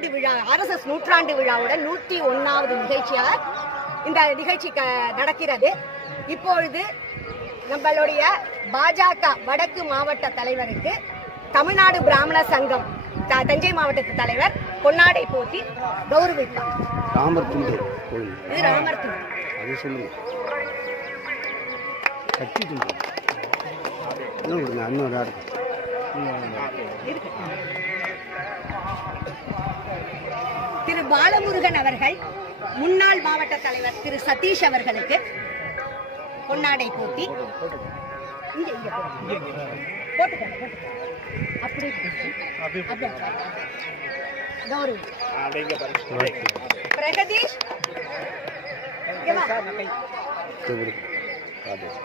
நூற்றாண்டு விழா, RSS நூற்றாண்டு விழாவுடன் 101வது நிகழ்ச்சியாக இந்த நிகழ்ச்சி நடக்கிறது. இப்பொழுது நம்மளுடைய பாஜக வடக்கு மாவட்ட தலைவருக்கு தமிழ்நாடு பிராமண சங்கம் தஞ்சை மாவட்டத்து தலைவர் பொன்னாடை போட்டி கௌரவிப்பார். ராமர் துண்டு இது ராமர் துண்டு. அது சொல்லுங்க. கட்டி துண்டு இன்னும் கொடுங்க. இன்னும் இருக்கு. திரு பாலமுருகன் அவர்கள் முன்னாள் மாவட்ட தலைவர் திரு சதீஷ் அவர்களுக்கு பொன்னாடை போட்டி பிரகதீஷ்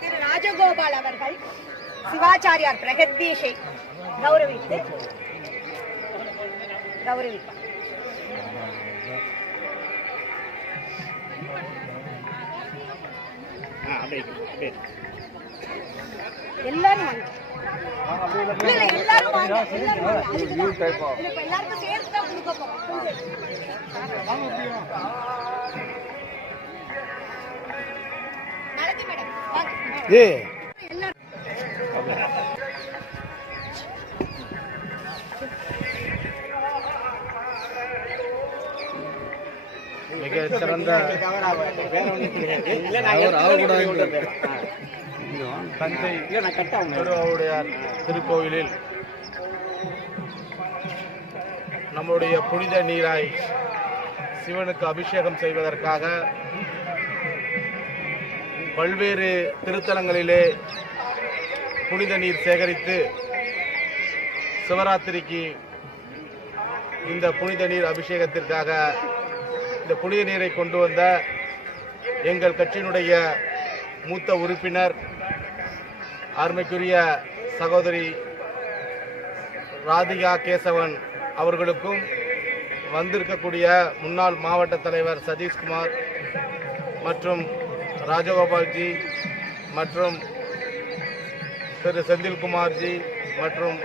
திரு ராஜகோபால் அவர்கள் சிவாச்சாரியார் பிரகதீஷை கௌரவிப்பார். எல்லாரும் எல்லாருக்கும் சேர்த்து தான் கொடுக்க போறோம். மிக சிறந்த தஞ்சை திருவாவுடையார் திருக்கோவிலில் நம்முடைய புனித நீராய் சிவனுக்கு அபிஷேகம் செய்வதற்காக பல்வேறு திருத்தலங்களிலே புனித நீர் சேகரித்து சிவராத்திரிக்கு இந்த புனித நீர் அபிஷேகத்திற்காக இந்த புனித நீரை கொண்டு வந்த எங்கள் கட்சியினுடைய மூத்த உறுப்பினர் அருமைக்குரிய சகோதரி ராதிகா கேசவன் அவர்களுக்கும் வந்திருக்கக்கூடிய முன்னாள் மாவட்ட தலைவர் சதீஷ்குமார் மற்றும் ராஜகோபால்ஜி மற்றும் திரு செந்தில்குமார்ஜி மற்றும்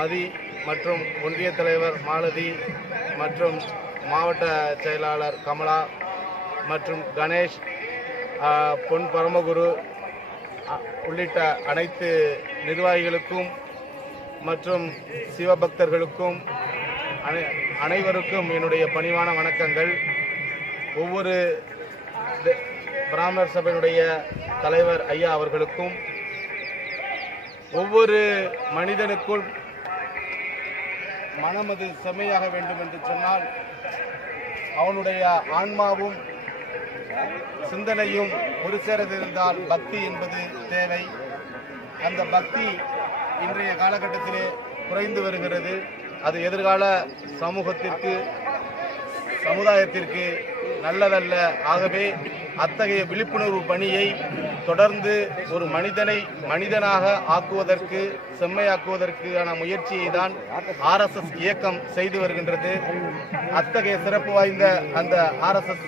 மதி மற்றும் ஒன்றிய தலைவர் மாலதி மற்றும் மாவட்ட செயலாளர் கமலா மற்றும் கணேஷ், பொன் பரமகுரு உள்ளிட்ட அனைத்து நிர்வாகிகளுக்கும் மற்றும் சிவபக்தர்களுக்கும் அனைவருக்கும் என்னுடைய பணிவான வணக்கங்கள். ஒவ்வொரு பிராமணர் சபையினுடைய தலைவர் ஐயா அவர்களுக்கும் ஒவ்வொரு மனிதனுக்குள் மனமது செம்மையாக வேண்டும் என்று சொன்னால் அவனுடைய ஆன்மாவும் சிந்தனையும் ஒரு சேரதிருந்தால் பக்தி என்பது தேவை. அந்த பக்தி இன்றைய காலகட்டத்திலே குறைந்து வருகிறது. அது எதிர்கால சமூகத்திற்கு சமுதாயத்திற்கு நல்லதல்ல. ஆகவே அத்தகைய விழிப்புணர்வு பணியை தொடர்ந்து ஒரு மனிதனை மனிதனாக ஆக்குவதற்கு செம்மையாக்குவதற்கான முயற்சியை தான் RSS இயக்கம் செய்து வருகின்றது. அத்தகைய சிறப்பு வாய்ந்த அந்த RSS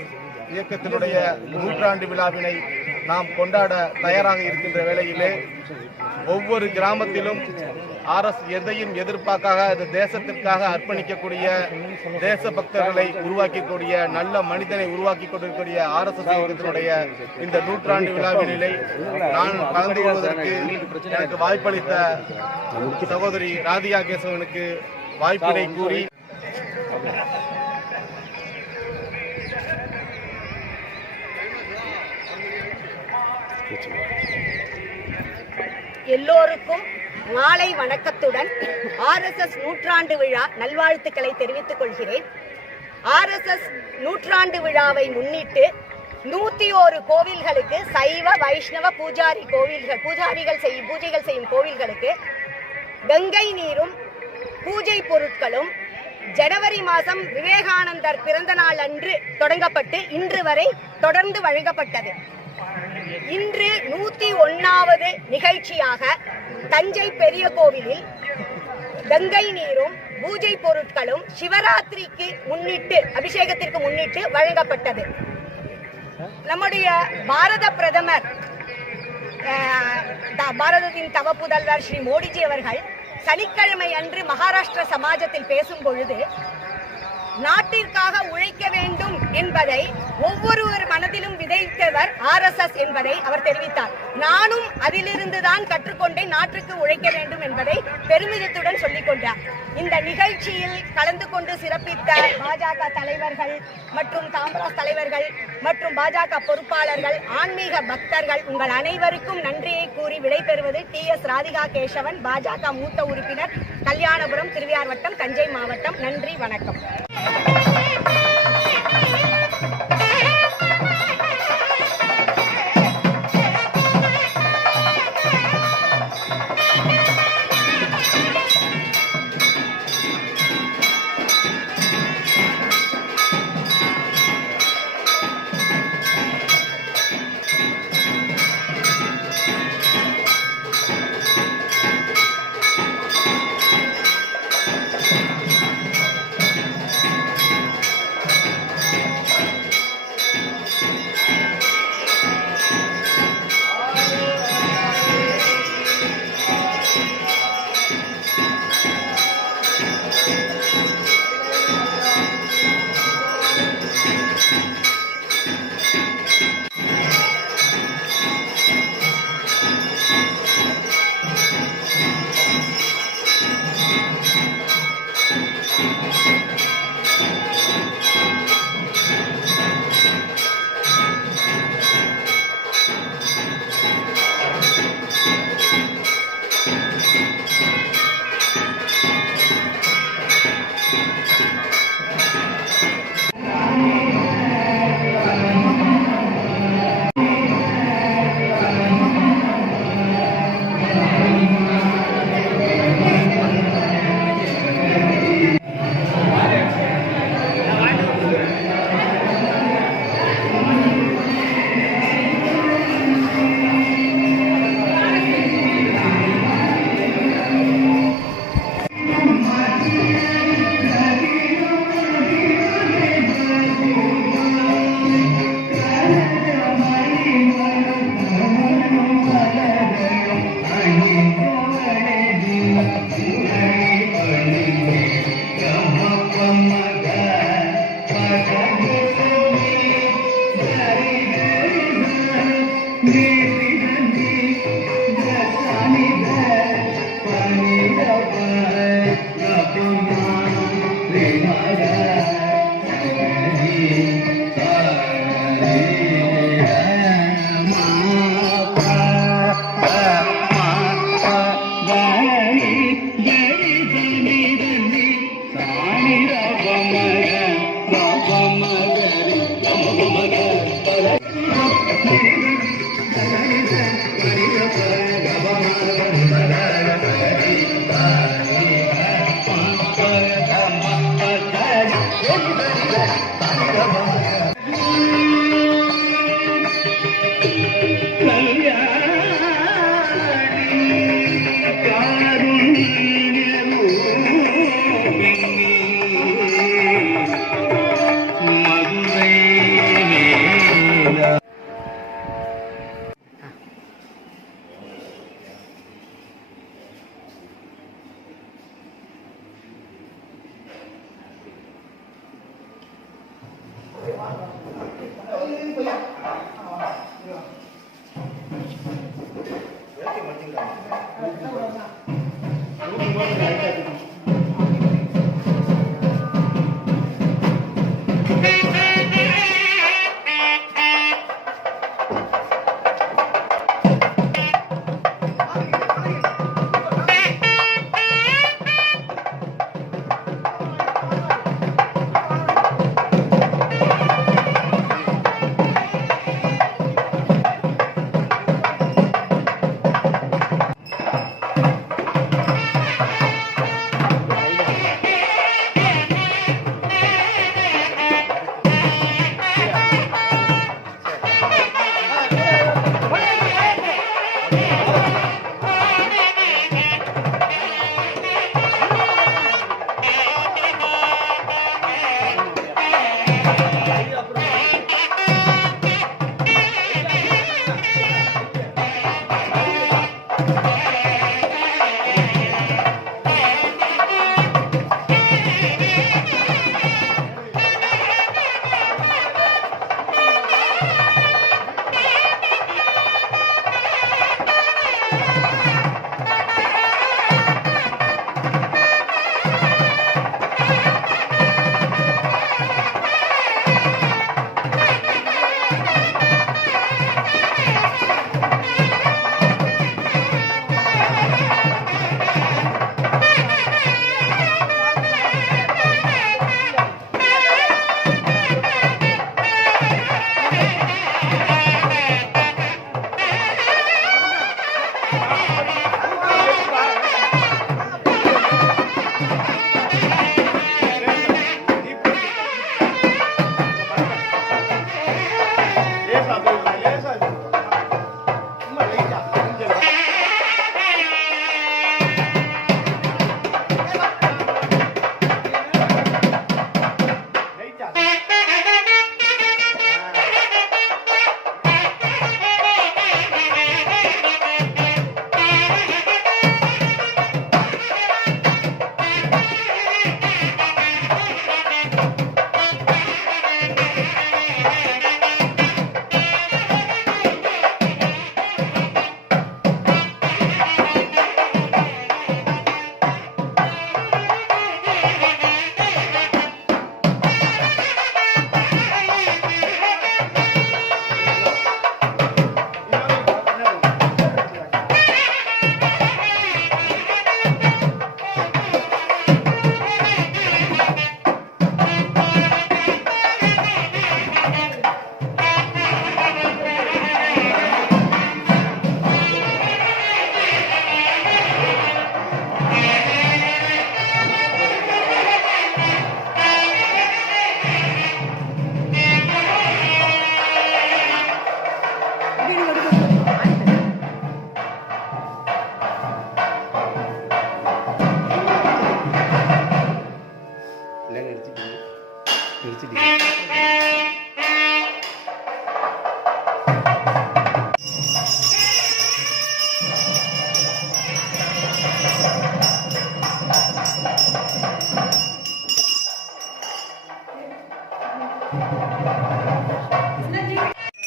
இயக்கத்தினுடைய 100ஆண்டு விழாவினை நாம் கொண்டாட தயாராக இருக்கின்ற வேளையிலே ஒவ்வொரு கிராமத்திலும் எதையும் எதிர்பார்க்காக இந்த தேசத்திற்காக அர்ப்பணிக்கக்கூடிய தேசபக்தர்களை உருவாக்கக்கூடிய நல்ல மனிதனை உருவாக்கி கொண்டிருக்கூடிய RSS இயக்கத்தினுடைய இந்த 100ஆண்டு விழாவினிலே நான் கலந்து கொள்வதற்கு எனக்கு வாய்ப்பளித்த சகோதரி ராதிகா கேசவனுக்கு வாய்ப்பினை கூறி எல்லோருக்கும் மாலை வணக்கத்துடன் RSS 100ஆண்டு விழா நல்வாழ்த்துக்களை தெரிவித்துக் கொள்கிறேன். RSS 100ஆண்டு விழாவை முன்னிட்டு 101 கோவில்களுக்கு சைவ வைஷ்ணவ பூஜைகள் செய்யும் கோவில்களுக்கு கங்கை நீரும் பூஜை பொருட்களும் ஜனவரி மாதம் விவேகானந்தர் பிறந்த நாள் அன்று தொடங்கப்பட்டு இன்று வரை தொடர்ந்து வழங்கப்பட்டது. இன்று 101வது நிகழ்ச்சியாக தஞ்சை பெரிய கோவிலில் கங்கை நீரும் பூஜை பொருட்களும் சிவராத்திரிக்கு முன்னிட்டு அபிஷேகத்திற்கு முன்னிட்டு வழங்கப்பட்டது. நம்முடைய பாரத பிரதமர் பாரதத்தின் தவ புதல்வர் ஸ்ரீ மோடிஜி அவர்கள் சனிக்கிழமை அன்று மகாராஷ்டிர சமாஜத்தில் பேசும் பொழுது நாட்டிற்காக உழைக்க வேண்டும் என்பதை ஒவ்வொருவர் மனதிலும் விதைத்தவர் RSS என்பதை அவர் தெரிவித்தார். நானும் அதிலிருந்துதான் கற்றுக்கொண்டேன் நாட்டுக்கு உழைக்க வேண்டும் என்பதை பெருமிதத்துடன் சொல்லிக் கொண்டார். இந்த நிகழ்ச்சியில் கலந்து கொண்டு சிறப்பித்த பாஜக தலைவர்கள் மற்றும் காங்கிரஸ் தலைவர்கள் மற்றும் பாஜக பொறுப்பாளர்கள், ஆன்மீக பக்தர்கள், உங்கள் அனைவருக்கும் நன்றியை கூறி விடைபெறுவது TS ராதிகா கேசவன், பாஜக மூத்த உறுப்பினர், கல்யாணபுரம், திருவையாறு வட்டம், தஞ்சை மாவட்டம். நன்றி, வணக்கம்.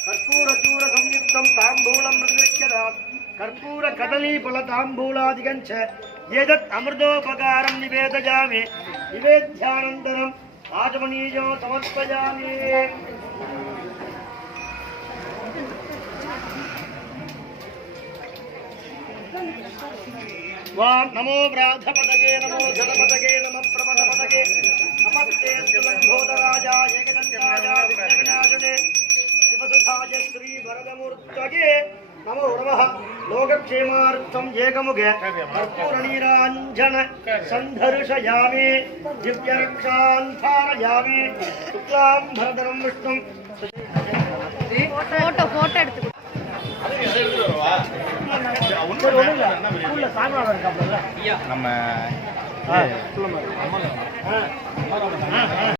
कर्पूरचूर संयुक्तं ताम्बूलं मृगच्छदात् कर्पूर कदली फल ताम्बूलादिकञ्च एतत् अमृतोपकारं निवेदयामि निवेद्यानन्तरम् आचमनीयो समर्पयामि वां नमो व्राधपदगे नमो जलपदगे नमः प्रपदपदगे नमस्ते सुलम्भोदराजाय एकदन्ताय विघ्नविनाशने शिवसुधाय श्री वरदमूर्तये नमो नमः लोकक्षेमार्थं एकमुखे कर्पूरनीराञ्जन सन्धर्षयामि दिव्यरक्षान् धारयामि शुक्लां भरधरं विष्णुं போட்டோ எடுத்து நம்ம